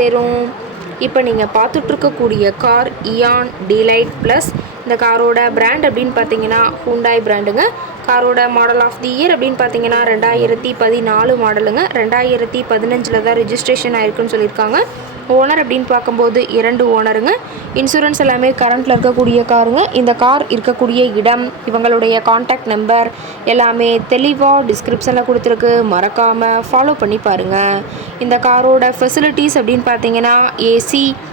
சேரும். இப்போ நீங்கள் பார்த்துட்ருக்கக்கூடிய கார் இயான் டிலைட் ப்ளஸ் இந்த காரோட பிராண்ட் அப்படின்னு பார்த்தீங்கன்னா ஹூண்டாய் பிராண்டுங்க காரோட மாடல் ஆஃப் தி இயர் அப்படின்னு பார்த்தீங்கன்னா ரெண்டாயிரத்தி பதினாலு மாடலுங்க ரெண்டாயிரத்தி பதினஞ்சில் தான் ரிஜிஸ்ட்ரேஷன் ஆயிருக்குன்னு சொல்லியிருக்காங்க. ஓனர் அப்படின்னு பார்க்கும்போது இரண்டு ஓனருங்க இன்சூரன்ஸ் எல்லாமே கரண்ட்டில் இருக்கக்கூடிய காருங்க. இந்த கார் இருக்கக்கூடிய இடம் இவங்களுடைய காண்டாக்ட் நம்பர் எல்லாமே தெளிவாக டிஸ்கிரிப்ஷனில் கொடுத்துருக்கு. மறக்காமல் ஃபாலோ பண்ணி பாருங்கள் இந்த காரோட ஃபெசிலிட்டிஸ் அப்படின்னு பார்த்தீங்கன்னா AC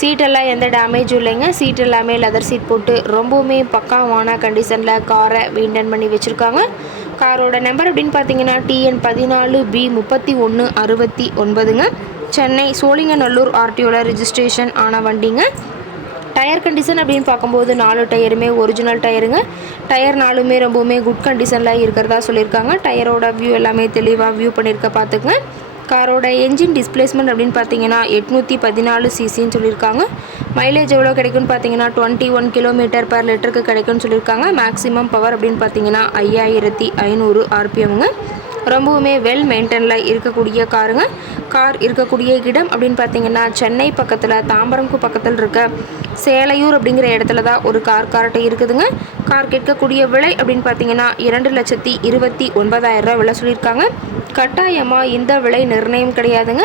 சீட்டெல்லாம் எந்த டேமேஜும் இல்லைங்க. சீட் எல்லாமே லெதர் சீட் போட்டு ரொம்பவுமே பக்காவான கண்டிஷனில் காரை மெயின்டைன் பண்ணி வச்சுருக்காங்க. காரோட நம்பர் அப்படின்னு பார்த்தீங்கன்னா டிஎன் பதினாலு பி முப்பத்தி ஒன்று அறுபத்தி ஒன்பதுங்க. சென்னை சோழிங்கநல்லூர் ஆர்டிஓவில் ரிஜிஸ்ட்ரேஷன் ஆன வண்டிங்க. டயர் கண்டிஷன் அப்படின்னு பார்க்கும்போது நாலு டயருமே ஒரிஜினல் டயருங்க டயர் நாலுமே ரொம்பவுமே குட் கண்டிஷனில் இருக்கிறதா சொல்லியிருக்காங்க. டயரோட வியூ எல்லாமே தெளிவாக வியூ பண்ணியிருக்க பார்த்துக்குங்க. காரோட என்ஜின் டிஸ்பிளேஸ்மெண்ட் அப்படின்னு பார்த்தீங்கன்னா எட்நூற்றி பதினாலு சிசின்னு சொல்லியிருக்காங்க. மைலேஜ் எவ்வளோ கிடைக்கும்னு பார்த்தீங்கன்னா டுவெண்ட்டி ஒன் கிலோமீட்டர் பர் லிட்டருக்கு கிடைக்கும்னு சொல்லியிருக்காங்க. மேக்ஸிமம் பவர் அப்படின்னு பார்த்தீங்கன்னா ஐயாயிரத்தி ஐநூறு ஆர்பிஎம்ங்க ரொம்பவுமே வெல் மெயின்டெயினில் இருக்கக்கூடிய காருங்க. கார் இருக்கக்கூடிய இடம் அப்படின்னு பார்த்தீங்கன்னா சென்னை பக்கத்தில் தாம்பரம்க்கு பக்கத்தில் இருக்க சேலையூர் அப்படிங்கிற இடத்துல தான் ஒரு கார் கார்ட்டை இருக்குதுங்க. கார் கேட்கக்கூடிய விலை அப்படின்னு பார்த்தீங்கன்னா இரண்டு லட்சத்தி இருபத்தி ஒன்பதாயிரம் ரூபா விலை சொல்லியிருக்காங்க. கட்டாயமாக இந்த விலை நிர்ணயம் கிடையாதுங்க.